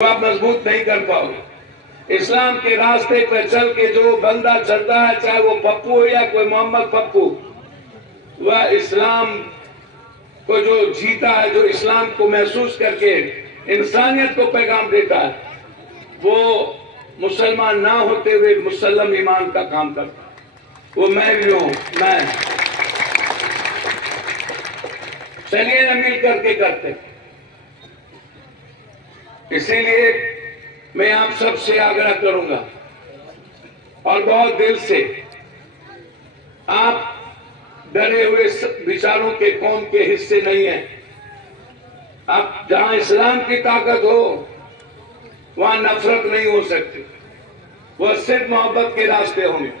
आप मजबूत नहीं कर पाओगे। इस्लाम के रास्ते पर चल के जो बंदा चलता है, चाहे वो पप्पू हो या कोई मोहम्मद पप्पू, वह इस्लाम को जो जीता है, जो इस्लाम को महसूस करके इंसानियत को पैगाम देता है, वो मुसलमान ना होते हुए मुसल्लम ईमान का काम करता है। वो मैं भी हूं। मैं चलिए ना मिल करके करते। इसीलिए मैं आप सबसे आग्रह करूंगा और बहुत दिल से, आप डरे हुए विचारों के कौम के हिस्से नहीं हैं। आप जहां इस्लाम की ताकत हो वहां नफरत नहीं हो सकती, वह सिर्फ मोहब्बत के रास्ते होंगे।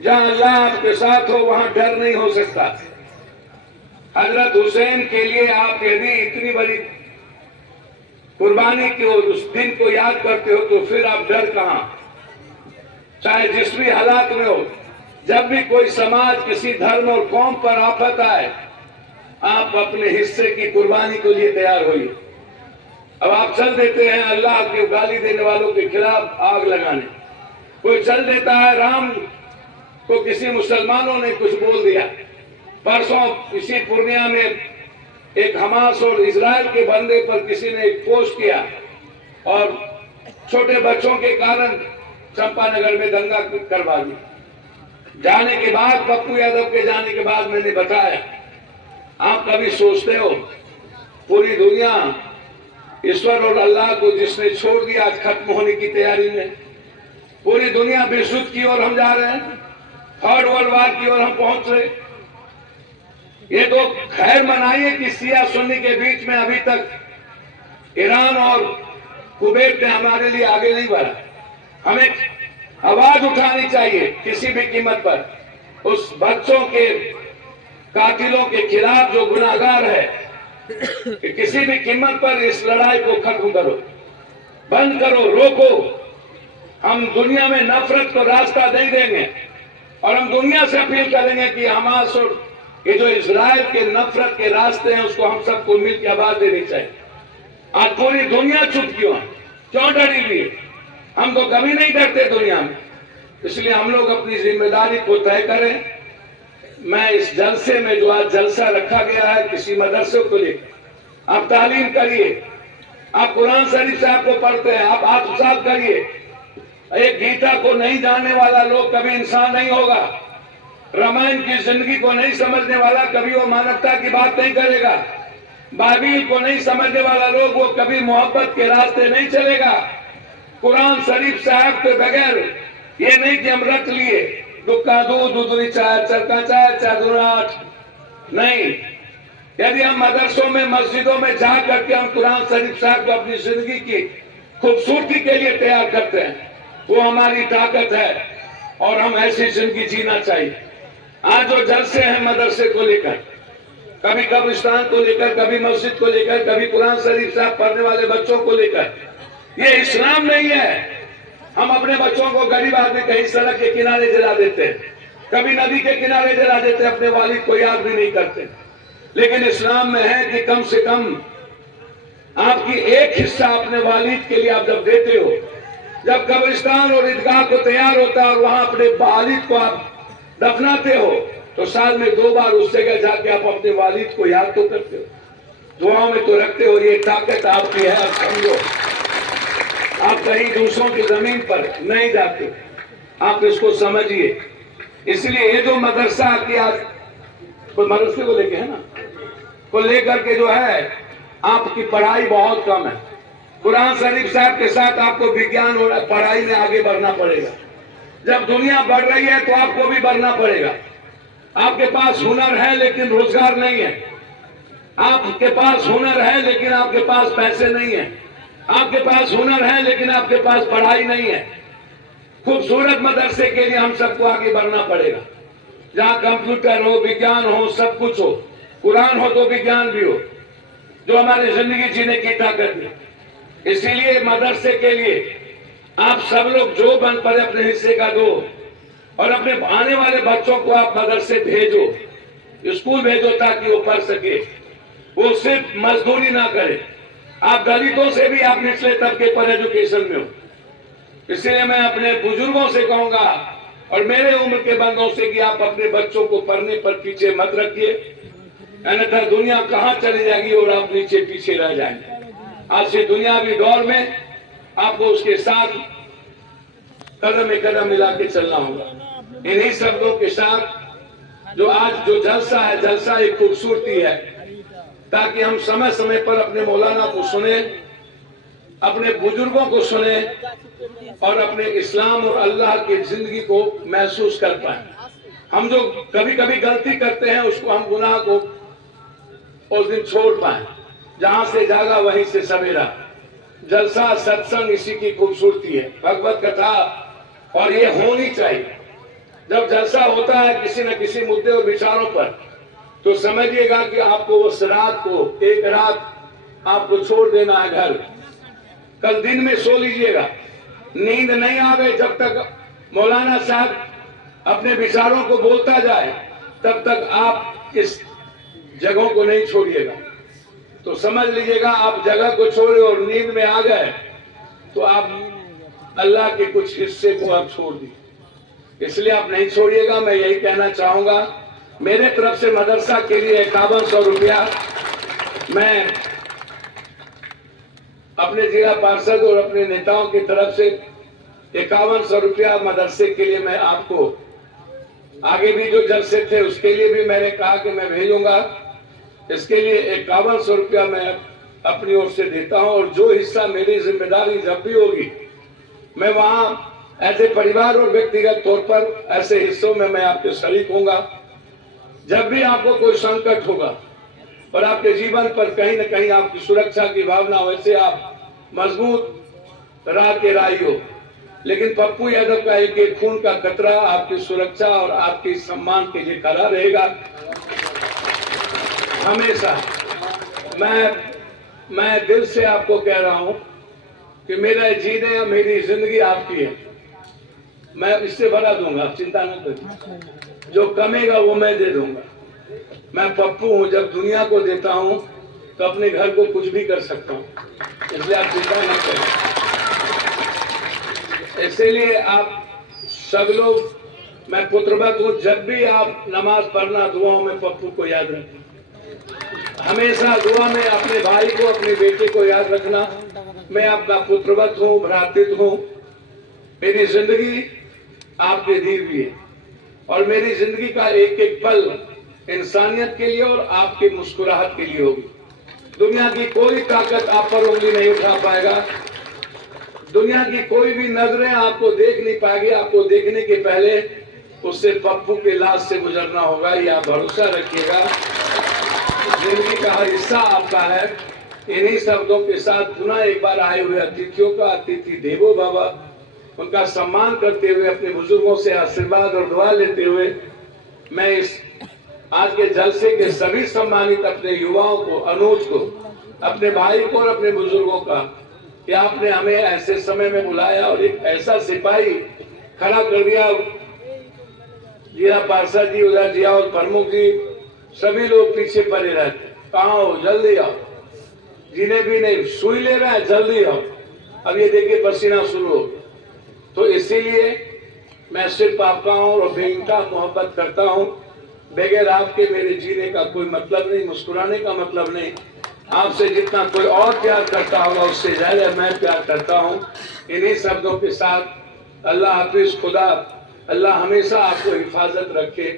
जहां अल्लाह आपके साथ हो वहां डर नहीं हो सकता। हजरत हुसैन के लिए आप यदि इतनी बड़ी कुर्बानी के उस दिन को याद करते हो तो फिर आप डर कहां। चाहे जिस भी हालात में हो, जब भी कोई समाज किसी धर्म और कौम पर आफत आए, आप अपने हिस्से की कुर्बानी के लिए तैयार होइए। अब आप चल देते हैं अल्लाह के गाली देने वालों के खिलाफ आग लगाने। कोई चल देता है राम को किसी मुसलमानों ने कुछ बोल दिया। परसों इसी पूर्णिया में एक हमास और इजराइल के बंदे पर किसी ने एक पोस्ट किया और छोटे बच्चों के कारण चंपानगर में दंगा करवा दिया। जाने के बाद, पप्पू यादव के जाने के बाद मैंने बताया, आप कभी सोचते हो पूरी दुनिया ईश्वर और अल्लाह को जिसने छोड़ दिया आज खत्म होने की तैयारी में, पूरी दुनिया विश्व की ओर हम जा रहे हैं, थर्ड वर्ल्ड वार की ओर हम पहुंच रहे। ये तो खैर मनाइए कि शिया सुन्नी के बीच में अभी तक ईरान और कुवैत ने हमारे लिए आगे नहीं बढ़ा। हमें आवाज उठानी चाहिए किसी भी कीमत पर उस बच्चों के कातिलों के खिलाफ जो गुनाहगार है, कि किसी भी कीमत पर इस लड़ाई को खत्म करो, बंद करो, रोको। हम दुनिया में नफरत को रास्ता नहीं देंगे और हम दुनिया से अपील करेंगे कि हमास और ये जो इजराइल के नफरत के रास्ते हैं उसको हम सबको मिलकर आवाज देनी चाहिए। आज पूरी दुनिया चुप क्यों डरी हुई है? हम तो कभी नहीं डरते दुनिया में। इसलिए हम लोग अपनी जिम्मेदारी को तय करें। मैं इस जलसे में जो आज जलसा रखा गया है किसी मदरसे को लेकर, आप तालीम करिए, आप कुरान शरीफ साहब को पढ़ते हैं, आप आत्मसात करिए। एक गीता को नहीं जानने वाला लोग कभी इंसान नहीं होगा। रामायण की जिंदगी को नहीं समझने वाला कभी वो मानवता की बात नहीं करेगा। बाइबिल को नहीं समझने वाला लोग वो कभी मोहब्बत के रास्ते नहीं चलेगा। कुरान शरीफ साहब के बगैर ये नहीं कि हम रख लिए दुक्का दूध दूधरी चाय चरका चाय चादुराठ, नहीं। यदि हम मदरसों में मस्जिदों में जा करके हम कुरान शरीफ साहब को अपनी जिंदगी की खूबसूरती के लिए तैयार करते हैं, वो हमारी ताकत है और हम ऐसी जिंदगी जीना चाहिए। आज जो जलसे हैं मदरसे को लेकर, कभी कब्रिस्तान को लेकर, कभी मस्जिद को लेकर, कभी कुरान शरीफ साहब पढ़ने वाले बच्चों को लेकर, ये इस्लाम नहीं है। हम अपने बच्चों को गरीब आदमी कहीं सड़क के किनारे जला देते हैं, कभी नदी के किनारे जला देते हैं, अपने वालिद को याद भी नहीं करते। लेकिन इस्लाम में है कि कम से कम आपकी एक हिस्सा अपने वालिद के लिए आप जब देते हो, जब कब्रिस्तान और ईदगाह को तैयार होता है और वहां अपने वालिद को आप दफनाते हो, तो साल में 2 बार उस जगह जाके आप अपने वालिद को याद तो करते हो, दुआओं में तो रखते हो। ये ताकत आपकी है, आप समझो। आप कहीं दूसरों की जमीन पर नहीं जाते, आप इसको समझिए। इसलिए ये जो मदरसा की आज कोई मदरसे को लेके है ना, को लेकर के जो है आपकी पढ़ाई बहुत कम है। कुरान शरीफ साहब के साथ आपको विज्ञान और पढ़ाई में आगे बढ़ना पड़ेगा। जब दुनिया बढ़ रही है तो आपको भी बढ़ना पड़ेगा। आपके पास हुनर है लेकिन रोजगार नहीं है, आपके पास हुनर है लेकिन आपके पास पैसे नहीं है, आपके पास हुनर है लेकिन आपके पास पढ़ाई नहीं है। खूबसूरत मदरसे के लिए हम सबको आगे बढ़ना पड़ेगा, जहाँ कंप्यूटर हो, विज्ञान हो, सब कुछ हो। कुरान हो तो विज्ञान भी हो, जो हमारी जिंदगी जीने की ताकत है। इसीलिए मदरसे के लिए आप सब लोग जो बन पड़े अपने हिस्से का दो और अपने आने वाले बच्चों को आप मदरसे भेजो, स्कूल भेजो, ताकि वो पढ़ सके। वो सिर्फ मजदूरी ना करे, आप दलितों से भी आप निचले तबके पर एजुकेशन में हो। इसलिए मैं अपने बुजुर्गों से कहूंगा और मेरे उम्र के बंदों से कि आप अपने बच्चों को पढ़ने पर पीछे मत रखिए, अन्यथा दुनिया कहां चली जाएगी और आप नीचे पीछे रह जाएंगे। आज से दुनियावी दौर में आपको उसके साथ कदम में कदम मिला के चलना होगा। इन्हीं शब्दों के साथ जो आज जो जलसा है, जलसा एक खूबसूरती है, ताकि हम समय समय पर अपने मौलाना को सुने, अपने बुजुर्गों को सुने और अपने इस्लाम और अल्लाह की जिंदगी को महसूस कर पाए। हम जो कभी कभी गलती करते हैं उसको हम गुनाह को उस दिन छोड़ पाए। जहां से जागा वहीं से सवेरा। जलसा सत्संग इसी की खूबसूरती है, भगवत कथा, और ये होनी चाहिए। जब जलसा होता है किसी न किसी मुद्दे और विचारों पर, तो समझिएगा कि आपको उस रात को, एक रात आपको छोड़ देना है घर। कल दिन में सो लीजिएगा, नींद नहीं आवे जब तक मौलाना साहब अपने विचारों को बोलता जाए, तब तक आप इस जगहों को नहीं छोड़िएगा। तो समझ लीजिएगा आप जगह को छोड़े और नींद में आ गए तो आप अल्लाह के कुछ हिस्से को आप छोड़ दिए। इसलिए आप नहीं छोड़िएगा। मैं यही कहना चाहूंगा, मेरे तरफ से मदरसा के लिए 5100 रुपया मैं अपने जिला पार्षद और अपने नेताओं की तरफ से 5100 रुपया मदरसे के लिए मैं आपको, आगे भी जो जलसे थे उसके लिए भी मैंने कहा कि मैं भेजूंगा। इसके लिए 5100 रुपया मैं अपनी ओर से देता हूं, और जो हिस्सा मेरी जिम्मेदारी जब भी होगी मैं वहां ऐसे परिवार और व्यक्तिगत तौर पर ऐसे हिस्सों में मैं आपके शरीक होऊंगा। जब भी आपको कोई संकट होगा और आपके जीवन पर कहीं न कहीं आपकी सुरक्षा की भावना, वैसे आप मजबूत राह के राही हो, लेकिन पप्पू यादव का एक खून का कतरा आपकी सुरक्षा और आपके सम्मान के लिए खड़ा रहेगा हमेशा। मैं दिल से आपको कह रहा हूं कि मेरा जीने या मेरी जिंदगी आपकी है। मैं इससे भरा दूंगा, आप चिंता न करिए। जो कमेगा वो मैं दे दूंगा। मैं पप्पू हूं, जब दुनिया को देता हूं तो अपने घर को कुछ भी कर सकता हूं, इसलिए आप चिंता न करें। इसीलिए आप सब लोग, मैं पुत्रवत हूं, जब भी आप नमाज पढ़ना दुआओं में पप्पू को याद रखना। हमेशा दुआ में अपने भाई को, अपने बेटे को याद रखना। मैं आपका पुत्रवत हूं, भ्रातृत्व हूं। मेरी जिंदगी आपके दी हुई है और मेरी जिंदगी का एक एक पल इंसानियत के लिए और आपके मुस्कुराहट के लिए होगी। दुनिया की कोई ताकत आप पर उंगली नहीं उठा पाएगा। दुनिया की कोई भी नजरें आपको देख नहीं पाएगी। आपको देखने के पहले उससे पप्पू के लाश से गुजरना होगा, ये आप भरोसा रखिएगा। जिंदगी का हर हिस्सा आपका है। इन्हीं शब्दों के साथ पुनः एक बार आए हुए अतिथियों का, अतिथि देवो बाबा, उनका सम्मान करते हुए, अपने बुजुर्गों से आशीर्वाद और दुआ लेते हुए, मैं इस आज के जलसे के सभी सम्मानित अपने युवाओं को, अनुज को, अपने भाई को और अपने बुजुर्गों का, कि आपने हमें ऐसे समय में बुलाया और एक ऐसा सिपाही खड़ा कर दिया। जिला पार्षद जी, उधर जिया और प्रमुख जी, सभी लोग पीछे पड़े रहते, कहाँ हो, जल्दी आओ। जिन्हें भी नहीं, सुई ले रहा है, जल्दी आओ। अब ये देखिए पसीना शुरू हो। तो इसीलिए मैं सिर्फ आपका हूं और बेइंतहा मोहब्बत करता हूं। बगैर आपके मेरे जीने का कोई मतलब नहीं, मुस्कुराने का मतलब नहीं। आपसे जितना कोई और प्यार करता होगा उससे ज्यादा मैं प्यार करता हूं। इन्हीं शब्दों के साथ अल्लाह हाफिज, खुदा, अल्लाह हमेशा आपको हिफाजत रखे,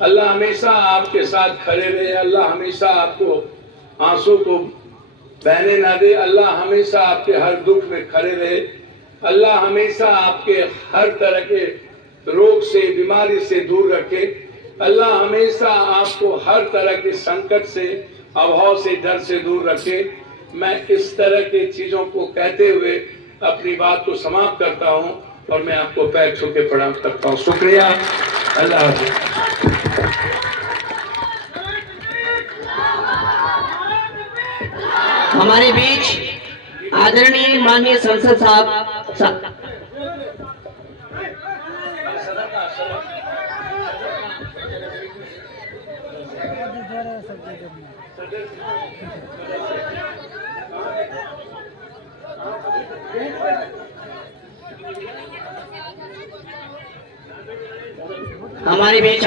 अल्लाह हमेशा आपके साथ खड़े रहे, अल्लाह हमेशा आपको आंसू को बहने ना दे, अल्लाह हमेशा आपके हर दुख में खड़े रहे, अल्लाह हमेशा आपके हर तरह के रोग से, बीमारी से दूर रखे, अल्लाह हमेशा आपको हर तरह के संकट से, अभाव से, डर से दूर रखे। मैं इस तरह की चीजों को कहते हुए अपनी बात को समाप्त करता हूं और मैं आपको पैर छू के प्रणाम करता हूं। शुक्रिया। अल्लाह हाफ़िज़। हमारे बीच आदरणीय माननीय संसद साहब हमारे बीच